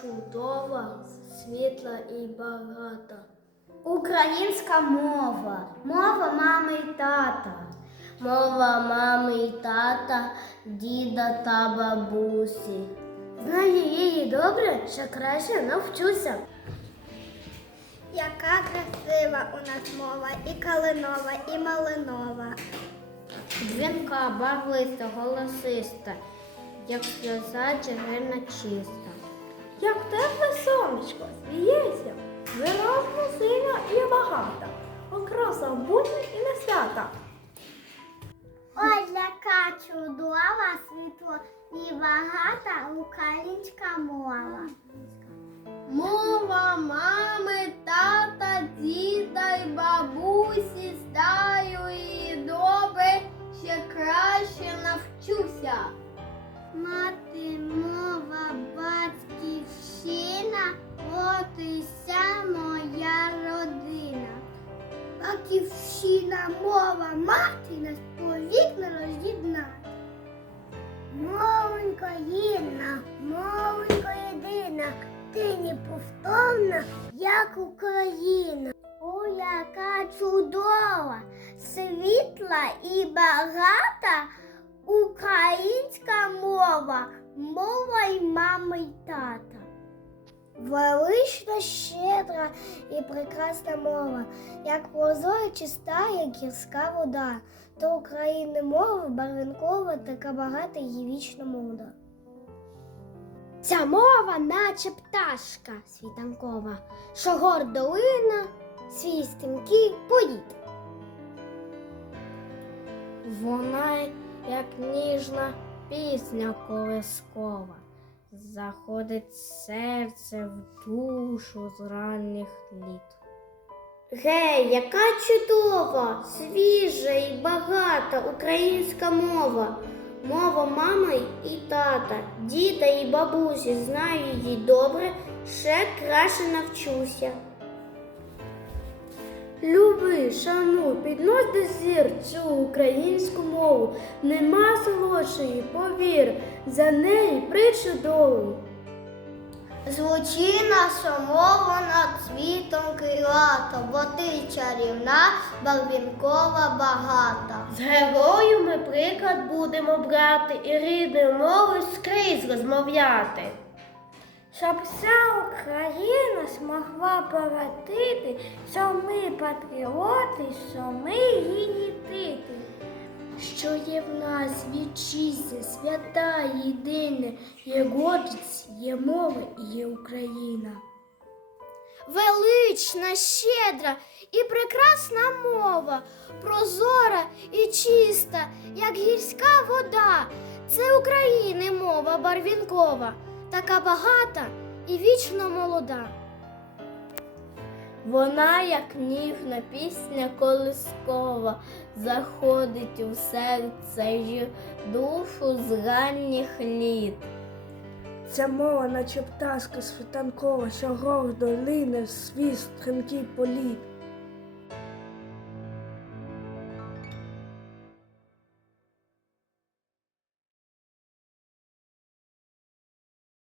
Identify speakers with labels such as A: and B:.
A: чудова, світла і багата.
B: Українська мова, мова мами і тата.
A: Мова мами і тата, діда та бабусі. Знаю її добре, ще краще навчуся.
B: Яка красива у нас мова, і калинова, і малинова.
A: Дзвінка, барвиста, голосиста, як сльоза джерельна чиста.
C: Як тепле сонечко, сміється, виразно сильна і багата, окраса будня і на свята.
B: Ой, яка чудова, світло і багата українська мова.
A: Мова мами, тата, діда й бабусі, знаю її
B: вся моя родина. Батьківщина, мова, мати нас повік не роз'єднати. Мовенько єдна, мовенько єдина, ти неповторна, як Україна. О, яка чудова, світла і багата українська мова, мова й мами й тата. Велична, щедра і прекрасна мова, як прозора чиста, як гірська вода, то України мова барвінкова, така багата і вічно мудра. Ця мова, наче пташка світанкова, що гордолина, свій стрімкий політ.
A: Вона, як ніжна пісня колискова, заходить серце в душу з ранніх літ.
B: Гей, яка чудова, свіжа і багата українська мова. Мова мами і тата, діда і бабусі, знаю її добре, ще краще навчуся.
A: Люби, шануй, піднось до зір цю українську мову. Нема солодшої, повір, за неї причудову.
B: Звучи наша мова над світом крилата, бо ти чарівна, барвінкова багата.
A: З герою ми приклад будемо брати і рідною мовою скрізь розмовляти. Щоб вся Україна змогла порадити, що ми патріоти, що ми її діти. Що є в нас вітчизня, свята, єдина, є гордість, є мова і є Україна.
B: Велична, щедра і прекрасна мова, прозора і чиста, як гірська вода. Це України мова барвінкова, така багата і вічно молода.
A: Вона, як ніжна пісня колискова, заходить у серце й душу з ранніх літ.
C: Ця мова, наче пташка світанкова, що гордо лине в свій стрімкий політ.